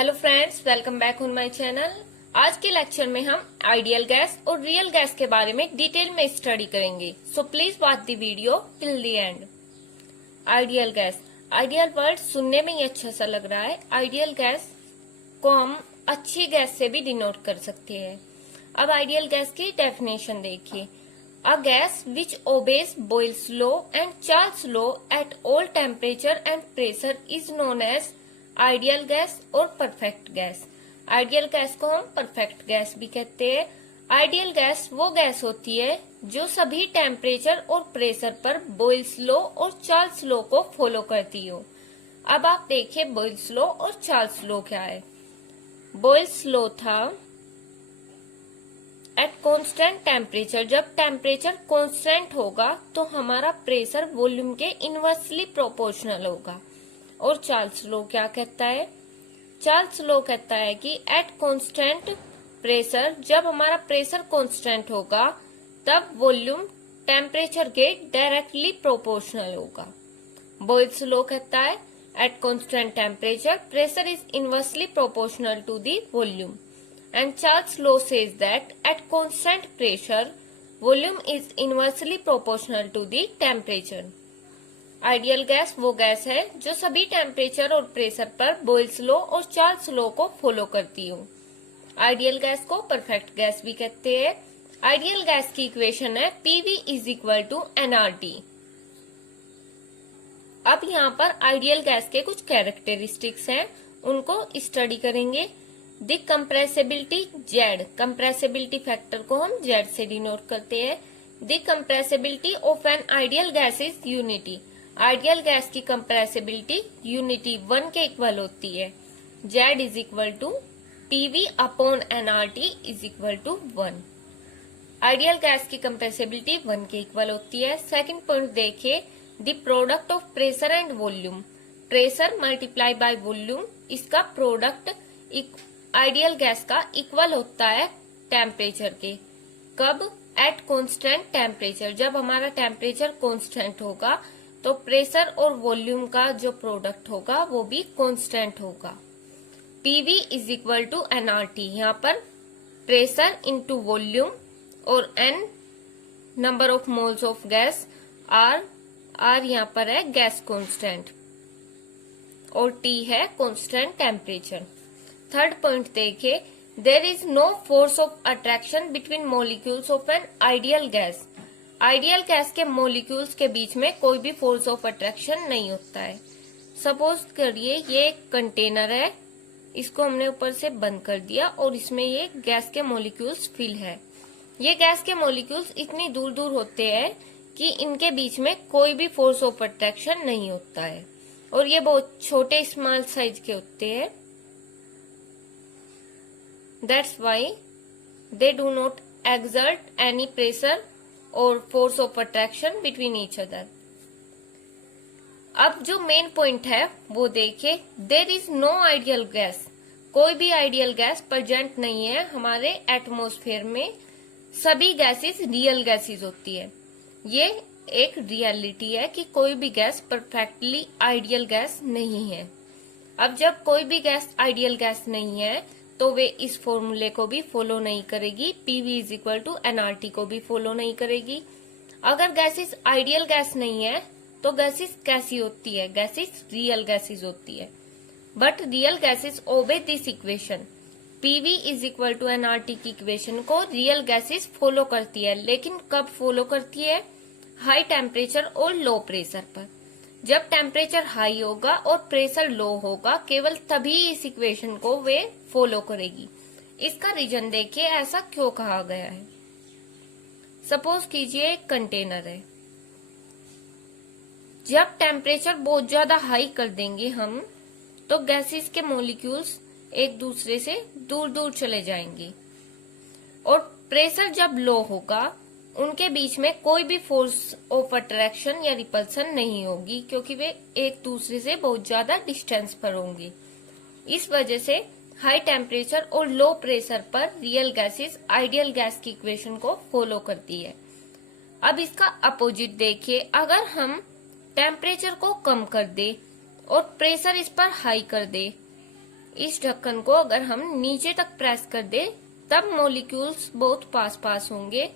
Hello friends, welcome back on my channel. आज के lecture में हम आइडियल गैस और रियल गैस के बारे में डिटेल में स्टडी करेंगे। So please watch the video till the end. Ideal gas, ideal word सुनने में ही अच्छा सा लग रहा है। आइडियल गैस को हम अच्छी गैस से भी डिनोट कर सकते हैं। अब आइडियल गैस की डेफिनेशन देखिए। A gas which obeys Boyle's law and Charles' law at all temperature and pressure is known as ideal gas और परफेक्ट गैस। आइडियल गैस को हम परफेक्ट गैस भी कहते हैं। आइडियल गैस वो गैस होती है जो सभी टेम्परेचर और प्रेशर पर बॉयल्स लॉ और चार्ल्स लॉ को फॉलो करती हो। अब आप देखिए बॉयल्स लॉ और चार्ल्स लॉ क्या है। बॉयल्स लॉ था एट कांस्टेंट टेम्परेचर, जब टेम्परेचर कांस्टेंट होगा तो हमारा प्रेशर वॉल्यूम के इनवर्सली प्रोपोर्शनल होगा। और चार्ल्स लॉ क्या कहता है? चार्ल्स लॉ कहता है कि एट कांस्टेंट प्रेशर, जब हमारा प्रेशर कांस्टेंट होगा तब वॉल्यूम टेम्परेचर के डायरेक्टली प्रोपोर्शनल होगा। बॉयल्स लॉ कहता है at constant temperature pressure is inversely proportional to the volume. And Charles' law says that at constant pressure, volume is inversely proportional to the temperature. Ideal gas वो gas है जो सभी temperature और pressure पर Boyle's law और Charles law को follow करती हो। आइडियल गैस को परफेक्ट गैस भी कहते हैं। आइडियल गैस की इक्वेशन है PV is equal to nRT। अब यहाँ पर आइडियल गैस के कुछ कैरेक्टरिस्टिक्स हैं, उनको स्टडी करेंगे। The compressibility Z, compressibility factor को हम Z से डिनोट करते हैं। The compressibility of an ideal gas is unity, ideal gas की कंप्रेसिबिलिटी यूनिटी 1 के इक्वल होती है। Z is equal to PV upon nRT is equal to 1। Ideal gas की कंप्रेसिबिलिटी 1 के इक्वल होती है। सेकंड पॉइंट देखिए, the product of pressure and volume, pressure multiply by volume, इसका प्रोडक्ट आइडियल गैस का इक्वल होता है टेम्परेचर के। कब? एट कांस्टेंट टेम्परेचर, जब हमारा टेम्परेचर कांस्टेंट होगा तो प्रेशर और वॉल्यूम का जो प्रोडक्ट होगा वो भी कांस्टेंट होगा। PV is equal to nRT, यहाँ पर प्रेशर इंटू वॉल्यूम और N number of moles of gas, R यहाँ पर है गैस कांस्टेंट और T है कांस्टेंट टेम्परेचर। थर्ड पॉइंट देखिए, there is no force of attraction between molecules of an ideal gas, ideal gas के molecules के बीच में कोई भी फोर्स ऑफ अट्रैक्शन नहीं होता है। सपोज करिए ये एक कंटेनर है, इसको हमने ऊपर से बंद कर दिया और इसमें ये गैस के मोलिक्यूल्स फिल है। ये गैस के मोलिक्यूल्स इतनी दूर दूर होते हैं कि इनके बीच में कोई भी फोर्स ऑफ अट्रैक्शन नहीं होता है और ये बहुत छोटे स्मॉल साइज के होते हैं। That's why they do not exert any pressure or force of attraction between each other. अब जो मेन पॉइंट है वो देखिए, there is no ideal gas, कोई भी आइडियल गैस प्रेजेंट नहीं है हमारे एटमॉस्फेयर में। सभी गैसेस रियल गैसेस होती है। ये एक रियलिटी है कि कोई भी गैस परफेक्टली आइडियल गैस नहीं है। अब जब कोई भी गैस आइडियल गैस नहीं है तो वे इस फॉर्मूले को भी फॉलो नहीं करेगी, PV is equal to nRT को भी फॉलो नहीं करेगी। अगर गैसेस आइडियल गैस नहीं है तो गैसेस कैसी होती है? गैसेस रियल गैसेस होती है। But real gases obey this equation, PV is equal to nRT की इक्वेशन को रियल गैसेस फॉलो करती है। लेकिन कब फॉलो करती है? हाई टेम्परेचर और लो प्रेशर पर। जब टेम्परेचर हाई होगा और प्रेशर लो होगा, केवल तभी इस इक्वेशन को वे फॉलो करेगी। इसका रीजन देखिए, ऐसा क्यों कहा गया है। सपोज कीजिए एक कंटेनर है, जब टेम्परेचर बहुत ज्यादा हाई कर देंगे हम तो गैसेस के मॉलिक्यूल्स एक दूसरे से दूर दूर चले जाएंगे और प्रेशर जब लो होगा उनके बीच में कोई भी फोर्स ऑफ अट्रैक्शन या रिपल्सन नहीं होगी क्योंकि वे एक दूसरे से बहुत ज्यादा डिस्टेंस पर होंगे। इस वजह से हाई टेम्परेचर और लो प्रेशर पर रियल गैसेस आइडियल गैस की इक्वेशन को फॉलो करती है। अब इसका अपोजिट देखिए, अगर हम टेम्परेचर को कम कर दे और प्रेशर इस पर हाई कर दे इस ढक्कन को अगर हम नीचे तक प्रेस कर दे तब मॉलिक्यूल्स बहुत पास पास होंगे।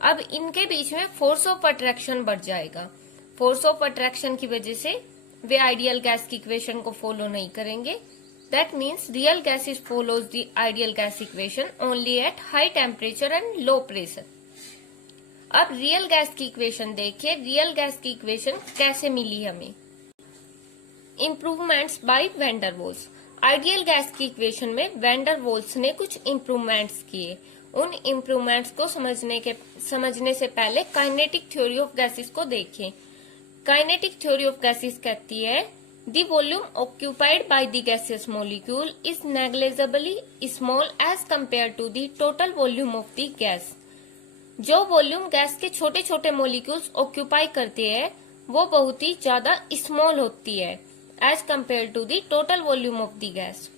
अब इनके बीच में फोर्स ऑफ अट्रैक्शन बढ़ जाएगा। फोर्स ऑफ अट्रैक्शन की वजह से वे आइडियल गैस की इक्वेशन को फॉलो नहीं करेंगे। That means real gases follows the ideal gas equation only at high temperature and low pressure. अब रियल गैस की इक्वेशन देखिए। रियल गैस की इक्वेशन कैसे मिली हमें? Improvements by van der Waals. Ideal gas की इक्वेशन में वैन डर वाल्स ने कुछ इम्प्रूवमेंट्स किए। उन इम्प्रूवमेंट्स को समझने से पहले काइनेटिक थ्योरी ऑफ गैसेस को देखें। काइनेटिक थ्योरी ऑफ गैसेस कहती है the volume occupied by the gaseous molecule is negligibly small as compare to the total volume of the gas. जो वॉल्यूम गैस के छोटे छोटे मॉलिक्यूल्स ऑक्यूपाई करते हैं वो बहुत ही ज्यादा स्मॉल होती है as compare to the total volume of the gas.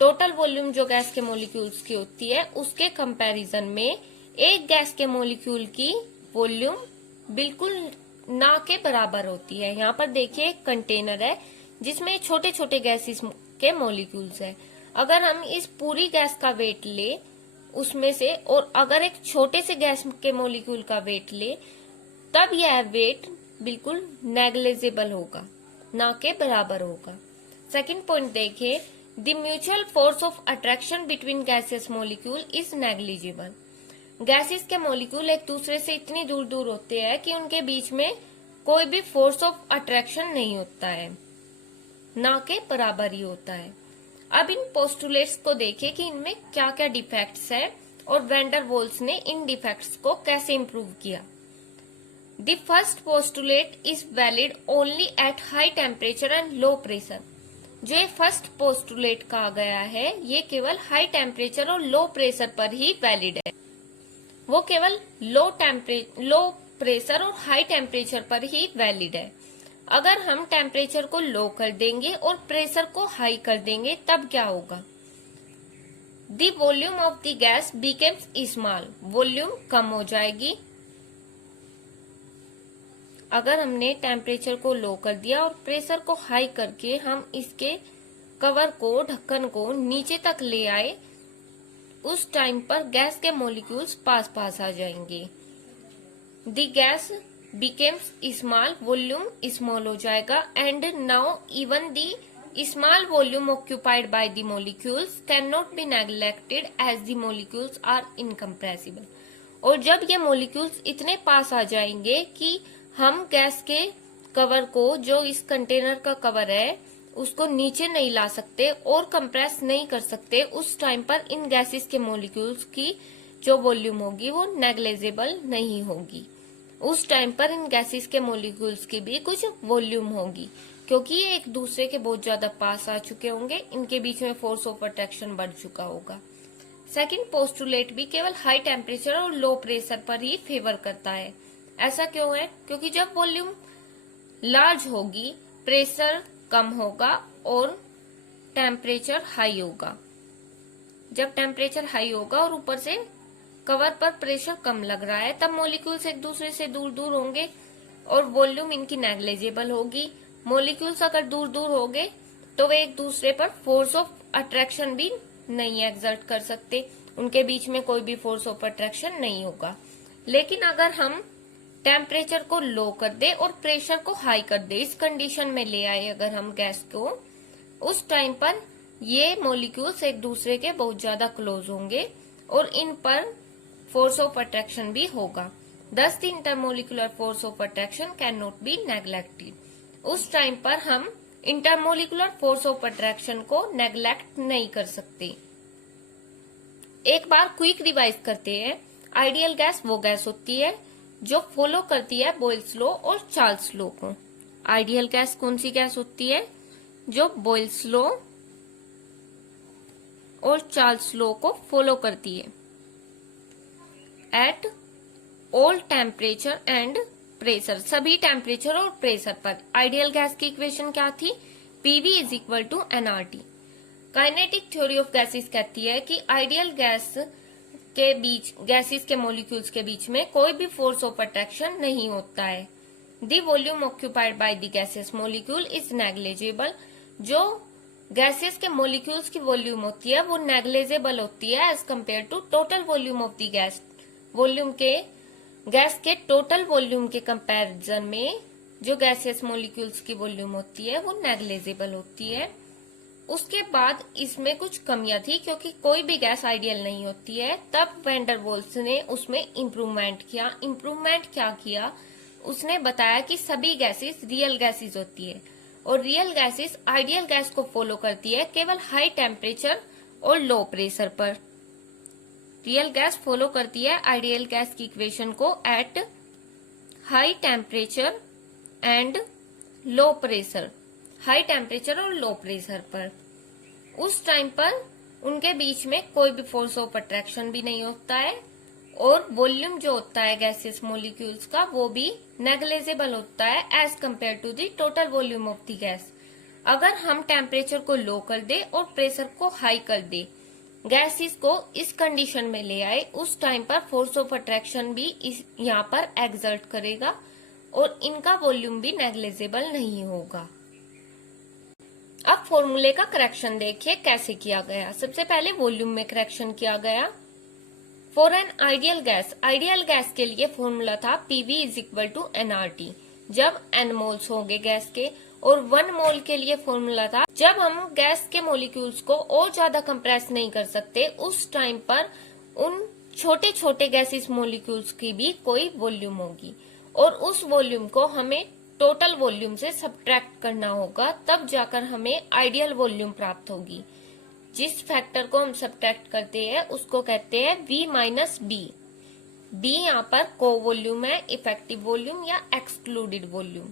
Total volume जो गैस के मॉलिक्यूल्स की होती है उसके कंपैरिजन में एक गैस के मॉलिक्यूल की वॉल्यूम बिल्कुल ना के बराबर होती है। यहाँ पर देखिए एक कंटेनर है जिसमें छोटे छोटे गैसेस के मॉलिक्यूल्स है। अगर हम इस पूरी गैस का वेट ले उसमें से और अगर एक छोटे से गैस के मॉलिक्यूल का वेट ले तब यह वेट बिल्कुल नेग्लिजिबल होगा, ना के बराबर होगा। सेकंड पॉइंट देखिए the mutual force of attraction between gaseous molecule is negligible. Gases के मॉलिक्यूल एक दूसरे से इतनी दूर दूर होते हैं कि उनके बीच में कोई भी फोर्स ऑफ अट्रैक्शन नहीं होता है, ना के बराबर ही होता है। अब इन पोस्टुलेट्स को देखें कि इनमें क्या क्या डिफेक्ट्स है और वैन डर वाल्स ने इन डिफेक्ट्स को कैसे इम्प्रूव किया। The first postulate is valid only at high temperature and low pressure. जो ये फर्स्ट पोस्टुलेट कहा गया है ये केवल हाई टेम्परेचर और लो प्रेशर पर ही वैलिड है। वो केवल लो प्रेशर और हाई टेम्परेचर पर ही वैलिड है। अगर हम टेम्परेचर को लो कर देंगे और प्रेशर को हाई कर देंगे तब क्या होगा? The volume of the gas becomes small. Volume कम हो जाएगी। अगर हमने टेम्परेचर को लो कर दिया और प्रेशर को हाई करके हम इसके कवर को, ढक्कन को नीचे तक ले आए उस टाइम पर गैस के मॉलिक्यूल्स पास पास आ जाएंगे। The gas becomes small, volume small हो जाएगा and now even the small volume occupied by the molecules can not be neglected as the molecules are incompressible. और जब ये मॉलिक्यूल्स इतने पास आ जाएंगे कि हम गैस के कवर को, जो इस कंटेनर का कवर है, उसको नीचे नहीं ला सकते और कंप्रेस नहीं कर सकते, उस टाइम पर इन गैसेस के मॉलिक्यूल्स की जो वॉल्यूम होगी वो नेग्लिजिबल नहीं होगी। उस टाइम पर इन गैसेस के मॉलिक्यूल्स की भी कुछ वॉल्यूम होगी क्योंकि ये एक दूसरे के बहुत ज्यादा पास आ चुके होंगे, इनके बीच में फोर्स ऑफ अट्रैक्शन बढ़ चुका होगा। सेकंड पोस्टुलेट भी केवल हाई टेम्परेचर और लो प्रेशर पर ही फेवर करता है। ऐसा क्यों है? क्योंकि जब वॉल्यूम लार्ज होगी प्रेशर कम होगा और टेम्परेचर हाई होगा। जब टेम्परेचर हाई होगा और ऊपर से कवर पर प्रेशर कम लग रहा है तब मॉलिक्यूल्स एक दूसरे से दूर दूर होंगे और वॉल्यूम इनकी नेग्लिजिबल होगी। मॉलिक्यूल्स अगर दूर दूर हो गए तो वे एक दूसरे पर फोर्स ऑफ अट्रैक्शन भी नहीं एक्सर्ट कर सकते, उनके बीच में कोई भी फोर्स ऑफ अट्रैक्शन नहीं होगा। लेकिन अगर हम टेम्परेचर को लो कर दे और प्रेशर को हाई कर दे, इस कंडीशन में ले आए अगर हम गैस को, उस टाइम पर ये मॉलिक्यूल्स एक दूसरे के बहुत ज्यादा क्लोज होंगे और इन पर फोर्स ऑफ अट्रैक्शन भी होगा। Thus the intermolecular force of attraction cannot be neglected. उस टाइम पर हम इंटरमोलिकुलर फोर्स ऑफ अट्रैक्शन को नेग्लेक्ट नहीं कर सकते। एक बार क्विक रिवाइज करते हैं। आइडियल गैस वो गैस होती है जो फॉलो करती है बॉयल्स लॉ और चार्ल्स लॉ को। आइडियल गैस कौन सी गैस होती है? जो बॉयल्स लॉ और चार्ल्स लॉ को फॉलो करती है। At all temperature and pressure, सभी टेम्परेचर और प्रेशर पर। आइडियल गैस की इक्वेशन क्या थी? PV is equal to nRT. Kinetic theory of gases कहती है कि आइडियल गैस के बीच, गैसेस के मॉलिक्यूल्स के बीच में कोई भी फोर्स ऑफ अट्रैक्शन नहीं होता है। The volume occupied by the gases molecule is negligible. जो गैसेस के मोलिक्यूल्स की वॉल्यूम होती है वो नेग्लिजिबल होती है as compare to total volume of the gas. Gas के टोटल वॉल्यूम के कंपैरिजन में जो गैसेस मोलिक्यूल्स की वॉल्यूम होती है वो नेग्लिजिबल होती है। उसके बाद इसमें कुछ कमियां थी क्योंकि कोई भी गैस आइडियल नहीं होती है। तब वैन डर वाल्स ने उसमें इम्प्रूवमेंट किया। इम्प्रूवमेंट क्या किया, उसने बताया कि सभी गैसेस रियल गैसेस होती है और रियल गैसेस आइडियल गैस को फॉलो करती है केवल हाई टेम्परेचर और लो प्रेशर पर। रियल गैस फॉलो करती है आइडियल गैस की इक्वेशन को eight high temperature and low pressure, high temperature और लो प्रेशर पर। उस टाइम पर उनके बीच में कोई भी फोर्स ऑफ अट्रैक्शन भी नहीं होता है और वॉल्यूम जो होता है गैसेस मॉलिक्यूल्स का वो भी नेग्लिजिबल होता है as compare to the total volume of the gas. अगर हम टेम्परेचर को लो कर दे और प्रेशर को हाई कर दे, गैसेस को इस कंडीशन में ले आए, उस टाइम पर फोर्स ऑफ अट्रैक्शन भी यहाँ पर एक्सर्ट करेगा और इनका वॉल्यूम भी नेग्लिजिबल नहीं होगा। अब फॉर्मूले का करेक्शन देखिए कैसे किया गया। सबसे पहले वॉल्यूम में करेक्शन किया गया। फॉर एन आइडियल गैस के लिए फॉर्मूला था PV is equal to nRT जब n मोल्स होंगे गैस के, और 1 मोल के लिए फॉर्मूला था जब हम गैस के मोलिक्यूल्स को और ज्यादा कंप्रेस नहीं कर सकते, उस टाइम पर उन छोटे छोटे गैसेस मोलिक्यूल्स की भी कोई वॉल्यूम होगी और उस वॉल्यूम को हमें टोटल वॉल्यूम से सब्ट्रैक्ट करना होगा, तब जाकर हमें आइडियल वॉल्यूम प्राप्त होगी। जिस फैक्टर को हम सब्ट्रैक्ट करते हैं उसको कहते हैं V माइनस बी। बी यहाँ पर को वॉल्यूम है, इफेक्टिव वॉल्यूम या excluded volume.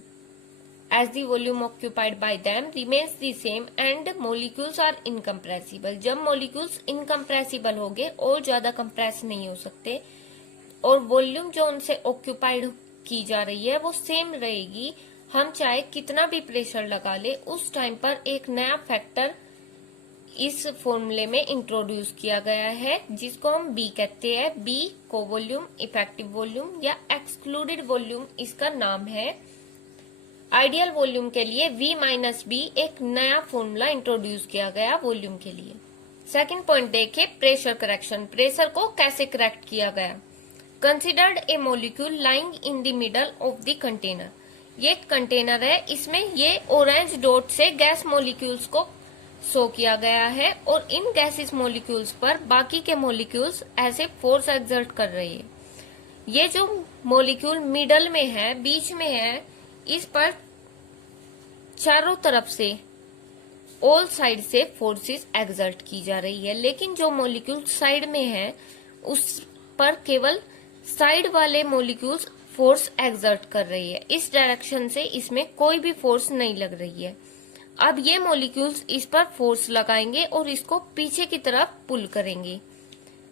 As the volume occupied by them remains the same and molecules are incompressible. जब मोलिक्यूल्स इनकम्प्रेसिबल हो गए और ज्यादा कंप्रेस नहीं हो सकते और वॉल्यूम जो उनसे ऑक्यूपाइड की जा रही है वो सेम रहेगी, हम चाहे कितना भी प्रेशर लगा ले, उस टाइम पर एक नया फैक्टर इस फॉर्मूले में इंट्रोड्यूस किया गया है जिसको हम बी कहते हैं। बी को वॉल्यूम, इफेक्टिव वॉल्यूम या एक्सक्लूडेड वॉल्यूम इसका नाम है। आइडियल वॉल्यूम के लिए V माइनस बी एक नया फॉर्मूला इंट्रोड्यूस किया गया वॉल्यूम के लिए। सेकंड पॉइंट देखिए प्रेशर करेक्शन। प्रेशर को कैसे करेक्ट किया गया। Considered a molecule lying in the middle of the container. ये कंटेनर है, इसमें ये ऑरेंज डॉट से गैस मोलिक्यूल्स को शो किया गया है और इन गैसेस मोलिक्यूल्स पर बाकी के मोलिक्यूल्स ऐसे फोर्स एक्सर्ट कर रहे हैं। ये जो मोलिक्यूल मिडल में है, बीच में है, इस पर चारों तरफ से ऑल साइड से फोर्सेस एक्सर्ट की जा रही है, लेकिन जो मोलिक्यूल साइड में है उस पर केवल साइड वाले मोलिक्यूल्स फोर्स एक्सर्ट कर रही है। इस डायरेक्शन से इसमें कोई भी फोर्स नहीं लग रही है। अब ये मोलिक्यूल्स इस पर फोर्स लगाएंगे और इसको पीछे की तरफ पुल करेंगे।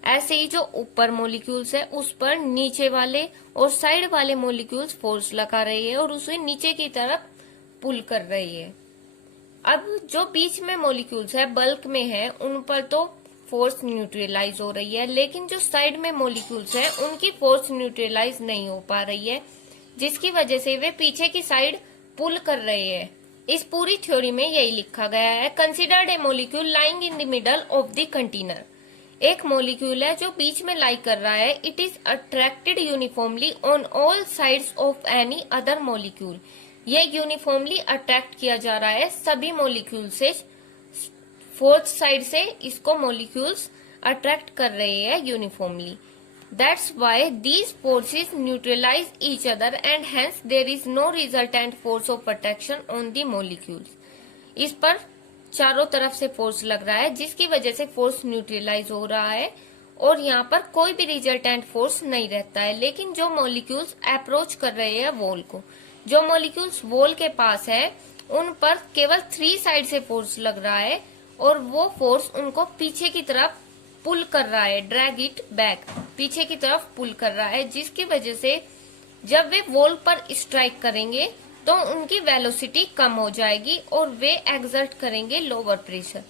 ऐसे ही जो ऊपर मोलिक्यूल्स है उस पर नीचे वाले और साइड वाले मोलिक्यूल्स फोर्स लगा रहे हैं और उसे नीचे की तरफ पुल कर रही है। अब जो बीच में मोलिक्यूल्स है, बल्क में है, उन पर तो फोर्स न्यूट्रलाइज हो रही है, लेकिन जो साइड में मोलिक्यूल्स है उनकी फोर्स न्यूट्रलाइज नहीं हो पा रही है, जिसकी वजह से वे पीछे की साइड पुल कर रहे हैं। इस पूरी थ्योरी में यही लिखा गया है, considered a molecule lying in the middle of the container. एक मोलिक्यूल है जो बीच में लाई कर रहा है। It is attracted uniformly on all sides of any other molecule. ये यूनिफॉर्मली अट्रैक्ट किया जा रहा है सभी मोलिक्यूल से। फोर्थ साइड से इसको मोलिक्यूल्स अट्रैक्ट कर रहे हैं uniformly. That's why these forces neutralize each other and hence there is no resultant force of attraction on the molecules. इस पर चारों तरफ से फोर्स लग रहा है जिसकी वजह से फोर्स न्यूट्रलाइज हो रहा है और यहाँ पर कोई भी रिजल्टेंट फोर्स नहीं रहता है। लेकिन जो मॉलिक्यूल्स अप्रोच कर रहे हैं वॉल को, जो मॉलिक्यूल्स वॉल के पास है, उन पर केवल 3 साइड से फोर्स लग रहा है और वो फोर्स उनको पीछे की तरफ पुल कर रहा है, ड्रैग इट बैक, पीछे की तरफ पुल कर रहा है, जिसकी वजह से जब वे वॉल पर स्ट्राइक करेंगे तो उनकी वेलोसिटी कम हो जाएगी और वे एक्सर्ट करेंगे लोअर प्रेशर।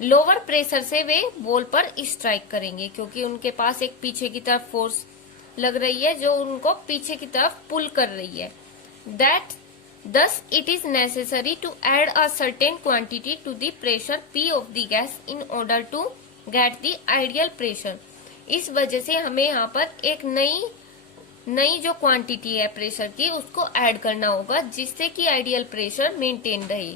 लोअर प्रेशर से वे वॉल पर स्ट्राइक करेंगे क्योंकि उनके पास एक पीछे की तरफ फोर्स लग रही है जो उनको पीछे की तरफ पुल कर रही है। That Thus, it is necessary to add a certain quantity to the pressure P of the gas in order to get the ideal pressure. इस वजह से हमें यहाँ पर एक नई जो क्वांटिटी है प्रेशर की उसको ऐड करना होगा, जिससे कि आइडियल प्रेशर मेंटेन रहे,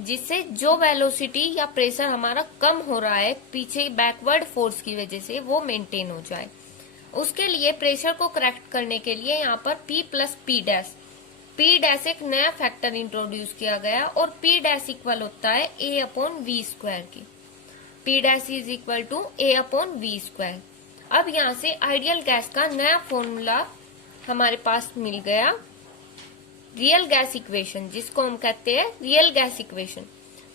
जिससे जो वेलोसिटी या प्रेशर हमारा कम हो रहा है पीछे बैकवर्ड फोर्स की वजह से वो मेंटेन हो जाए। उसके लिए प्रेशर को करेक्ट करने के लिए यहाँ पर P प्लस P डैश एक नया फैक्टर इंट्रोड्यूस किया गया और P डैश इक्वल होता है A अपॉन वी स्क्वायर की। P dash is equal to A upon V square. अब यहाँ से आइडियल गैस का नया फॉर्मूला हमारे पास मिल गया, रियल गैस इक्वेशन, जिसको हम कहते हैं रियल गैस इक्वेशन।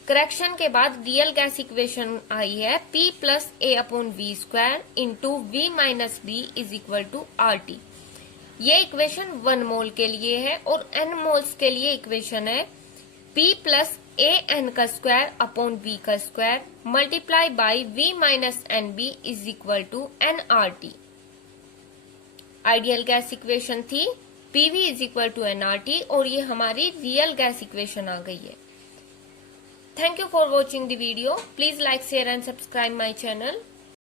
करेक्शन के बाद रियल गैस इक्वेशन आई है P plus A upon V square into V minus B is equal to RT। ये इक्वेशन 1 मोल के लिए है और n मोल्स के लिए इक्वेशन है P प्लस A n का स्क्वायर अपॉन V का square multiply by V minus NB is equal to nRT। Ideal gas equation थी PV is equal to nRT और ये हमारी रियल गैस इक्वेशन आ गई है। Thank you for watching the video. Please like, share and subscribe my channel.